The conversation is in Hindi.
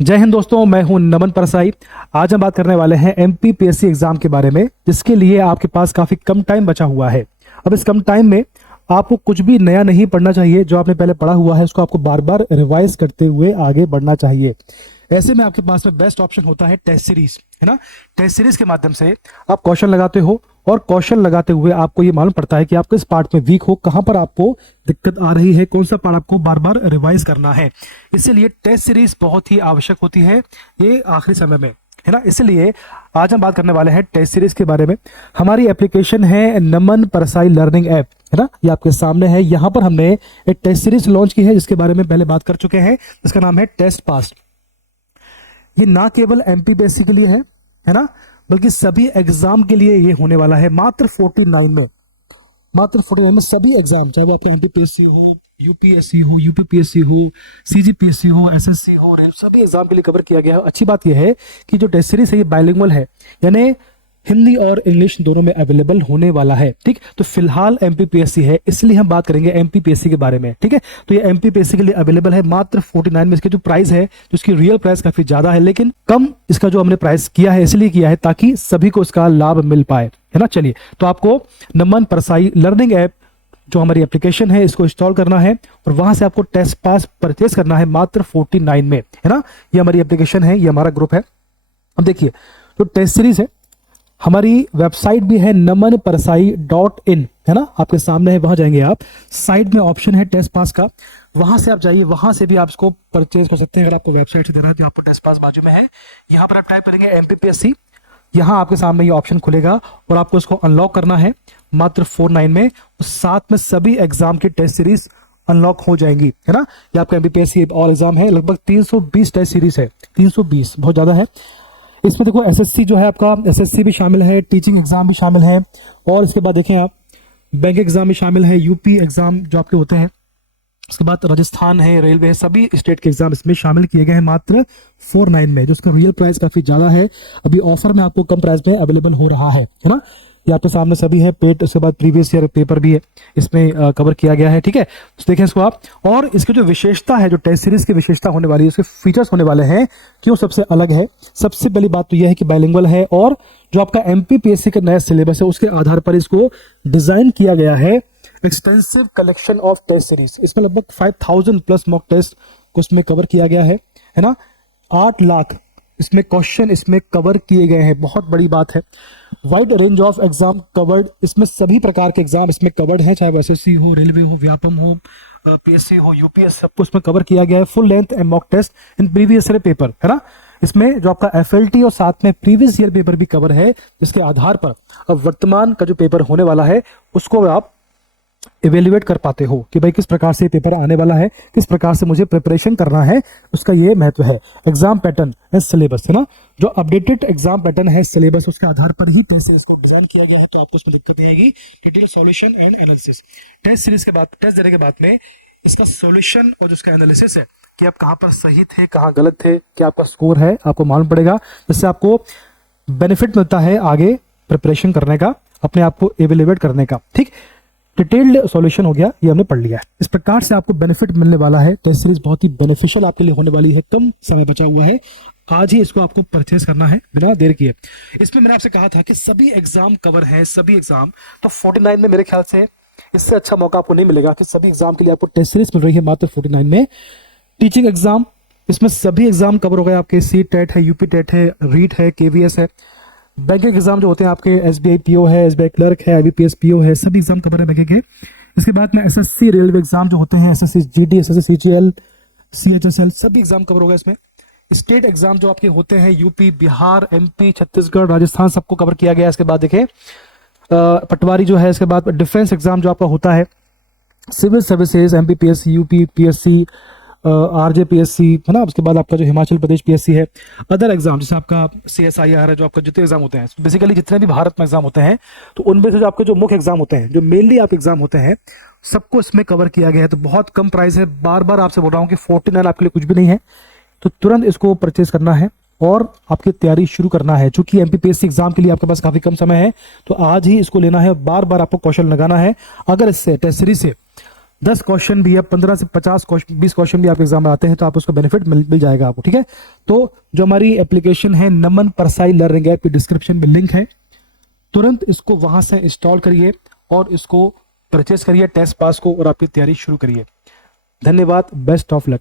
जय हिंद दोस्तों, मैं हूं नमन परसाई। आज हम बात करने वाले हैं एमपीपीएससी एग्जाम के बारे में, जिसके लिए आपके पास काफी कम टाइम बचा हुआ है। अब इस कम टाइम में आपको कुछ भी नया नहीं पढ़ना चाहिए। जो आपने पहले पढ़ा हुआ है उसको आपको बार बार रिवाइज करते हुए आगे बढ़ना चाहिए। ऐसे में आपके पास में बेस्ट ऑप्शन होता है टेस्ट सीरीज, है ना। टेस्ट सीरीज के माध्यम से आप क्वेश्चन लगाते हो और क्वेश्चन लगाते हुए आपको ये मालूम पड़ता है कि आप किस पार्ट में वीक हो, कहां पर आपको दिक्कत आ रही है, कौन सा पार्ट आपको बार बार रिवाइज करना है। इसीलिए टेस्ट सीरीज बहुत ही आवश्यक होती है ये आखिरी समय में, है ना। इसलिए आज हम बात करने वाले हैं टेस्ट सीरीज के बारे में। हमारी एप्लीकेशन है नमन परसाई लर्निंग ऐप, है ना। ये आपके सामने है। यहाँ पर हमने एक टेस्ट सीरीज लॉन्च की है जिसके बारे में पहले बात कर चुके हैं। इसका नाम है टेस्ट पास। ये ना केवल एमपीपीएससी के लिए है ना, बल्कि सभी एग्जाम के लिए ये होने वाला है। मात्र 49 में, मात्र 49 में सभी एग्जाम, चाहे वो आपका एमपीपीएससी हो, यूपीएससी हो, यूपीपीएससी हो, सीजीपीएससी हो, एसएससी हो, सभी एग्जाम के लिए कवर किया गया है। अच्छी बात यह है कि जो टेस्ट सीरीज है ये बाइलिंगुअल है, यानी हिंदी और इंग्लिश दोनों में अवेलेबल होने वाला है। ठीक, तो फिलहाल एमपीपीएससी है, इसलिए हम बात करेंगे एमपीपीएससी के बारे में। ठीक है, तो ये एमपीपीएससी के लिए अवेलेबल है मात्र 49 में। इसकी जो प्राइस है, जो इसकी रियल प्राइस काफी ज्यादा है, लेकिन कम इसका जो हमने प्राइस किया है इसलिए किया है ताकि सभी को इसका लाभ मिल पाए, है ना। चलिए, तो आपको नमन परसाई लर्निंग ऐप जो हमारी एप्लीकेशन है इसको इंस्टॉल करना है और वहां से आपको टेस्ट पास परचेज करना है मात्र 49 में, है ना। ये हमारी एप्लीकेशन है, ये हमारा ग्रुप है। अब देखिए, जो टेस्ट सीरीज है, हमारी वेबसाइट भी है namanparsai.in, है ना, आपके सामने है। वहां जाएंगे आप, साइड में ऑप्शन है टेस्ट पास का, वहां से आप जाइए, वहां से भी आप इसको परचेज कर सकते हैं। अगर आपको वेबसाइट से देना है तो आपको टेस्ट पास बाजू में है, यहां पर आप टाइप करेंगे एमपीपीएससी, यहां आपके सामने ये ऑप्शन खुलेगा और आपको इसको अनलॉक करना है मात्र 49 में। साथ में सभी एग्जाम की टेस्ट सीरीज अनलॉक हो जाएंगी, है ना। ये आपका एमपीपीएससी ऑल एग्जाम है, लगभग 320 टेस्ट सीरीज है। 320 बहुत ज्यादा है। इसमें देखो एसएससी जो है आपका, एसएससी भी शामिल है, टीचिंग एग्जाम भी शामिल है, और इसके बाद देखें आप बैंक एग्जाम भी शामिल है, यूपी एग्जाम जो आपके होते हैं, उसके बाद राजस्थान है, रेलवे है, सभी स्टेट के एग्जाम इसमें शामिल किए गए हैं मात्र 49 में। जो उसका रियल प्राइस काफी ज्यादा है, अभी ऑफर में आपको कम प्राइस में अवेलेबल हो रहा है ना। ये आपके सामने सभी है पेड, उसके बाद प्रीवियस ईयर पेपर भी है इसमें कवर किया गया है। ठीक है, तो देखें इसको आप। और इसकी जो विशेषता है, जो टेस्ट सीरीज की विशेषता होने वाली है, उसके फीचर्स होने वाले हैं, क्यों सबसे अलग है। सबसे पहली बात तो यह है कि बाइलिंगुअल है, और जो आपका एमपीपीएससी का नया सिलेबस है उसके आधार पर इसको डिजाइन किया गया है। Extensive collection of test series, इसमें लगभग 5000 प्लस मॉक टेस्ट को इसमें कवर किया गया है ना। 8 लाख इसमें क्वेश्चन इसमें कवर किए गए हैं, बहुत बड़ी बात है। Wide range of exam covered, इसमें सभी प्रकार के एग्जाम इसमें कवर्ड हैं, चाहे वो एसएससी हो, रेलवे हो, व्यापम हो, पीएससी हो, यूपीएस, सबको इसमें कवर किया गया है। Full length and mock test in previous year paper, है ना। इसमें जो आपका एफएलटी और साथ में प्रीवियस ईयर पेपर भी कवर है, जिसके आधार पर अब वर्तमान का जो पेपर होने वाला है उसको आप इवेल्युएट कर पाते हो कि भाई किस प्रकार से पेपर आने वाला है, किस प्रकार से मुझे प्रिपरेशन करना है, उसका ये महत्व है। एग्जाम पैटर्न है, सिलेबस, है ना, जो अपडेटेड एग्जाम पैटर्न है, सिलेबस, उसके आधार पर ही टेस्ट सीरीज को डिजाइन किया गया है, तो आपको उसमें दिक्कत नहीं आएगी। Detail solution and analysis, test series के बाद, टेस्ट देने के बाद में इसका सॉल्यूशन और जिसका एनालिसिस है कि आप कहाँ पर सही थे, कहाँ गलत थे, क्या आपका स्कोर है, आपको मालूम पड़ेगा, जिससे आपको बेनिफिट मिलता है आगे प्रिपरेशन करने का, अपने आप को इवेल्युएट करने का। ठीक, डिटेल्ड सॉल्यूशन हो गया, ये हमने पढ़ लिया है। इस प्रकार से आपको बेनिफिट मिलने वाला है। टेस्ट सीरीज बहुत ही बेनिफिशियल आपके लिए होने वाली है। कम समय बचा हुआ है, आज ही इसको आपको परचेस करना है बिना देर किए। इसमें मैंने आपसे कहा था कि सभी एग्जाम कवर है, सभी एग्जाम, तो 49 में मेरे ख्याल से इससे अच्छा मौका आपको नहीं मिलेगा कि सभी एग्जाम के लिए आपको टेस्ट सीरीज मिल रही है मात्र 49 में। टीचिंग एग्जाम, इसमें सभी एग्जाम कवर हो गए आपके। सी टेट है, यूपी टेट है, रीट है, केवीएस है। बैंकिंग एग्जाम जो होते हैं आपके, एसबीआई पीओ है, एसबीआई क्लर्क है, आईबीपीएस पीओ है, सभी एग्जाम कवर है बैंकिंग के। इसके बाद में एसएससी रेलवे एग्जाम जो होते हैं, SSC GD, SSC CGL, CHSL, सभी एग्जाम कवर हो गए इसमें। स्टेट एग्जाम जो आपके होते हैं, यूपी, बिहार, एमपी, छत्तीसगढ़, राजस्थान, सबको कवर किया गया। इसके बाद देखें पटवारी जो है, इसके बाद डिफेंस एग्जाम जो आपका होता है, civil services, MPPSC, UP PSC, RJPSC, है ना। उसके बाद आपका जो हिमाचल प्रदेश पीएससी है। अदर एग्जाम जैसे आपका सीएसआईआर है, जो आपका जितने एग्जाम होते हैं, बेसिकली जितने भी भारत में एग्जाम होते हैं, तो उनमें से जो आपके जो मुख्य एग्जाम होते हैं, जो मेनली आप एग्जाम होते हैं, सबको इसमें कवर किया गया है। तो बहुत कम प्राइस है, बार बार आपसे बोल रहा हूँ कि 49 आपके लिए कुछ भी नहीं है, तो तुरंत इसको परचेज करना है और आपकी तैयारी शुरू करना है। चूंकि एमपीपीएससी एग्जाम के लिए आपके पास काफी कम समय है, तो आज ही इसको लेना है, बार बार आपको क्वेश्चन लगाना है। अगर इससे टेस्ट सीरीज से 10 क्वेश्चन भी है, 15 से 50 क्वेश्चन, 20 क्वेश्चन भी आपके एग्जाम में आते हैं, तो आप उसका बेनिफिट मिल जाएगा आपको। ठीक है, तो जो हमारी एप्लीकेशन है नमन परसाई लर्निंग ऐप की डिस्क्रिप्शन में लिंक है, तुरंत इसको वहां से इंस्टॉल करिए और इसको परचेस करिए टेस्ट पास को, और आपकी तैयारी शुरू करिए। धन्यवाद, बेस्ट ऑफ लक।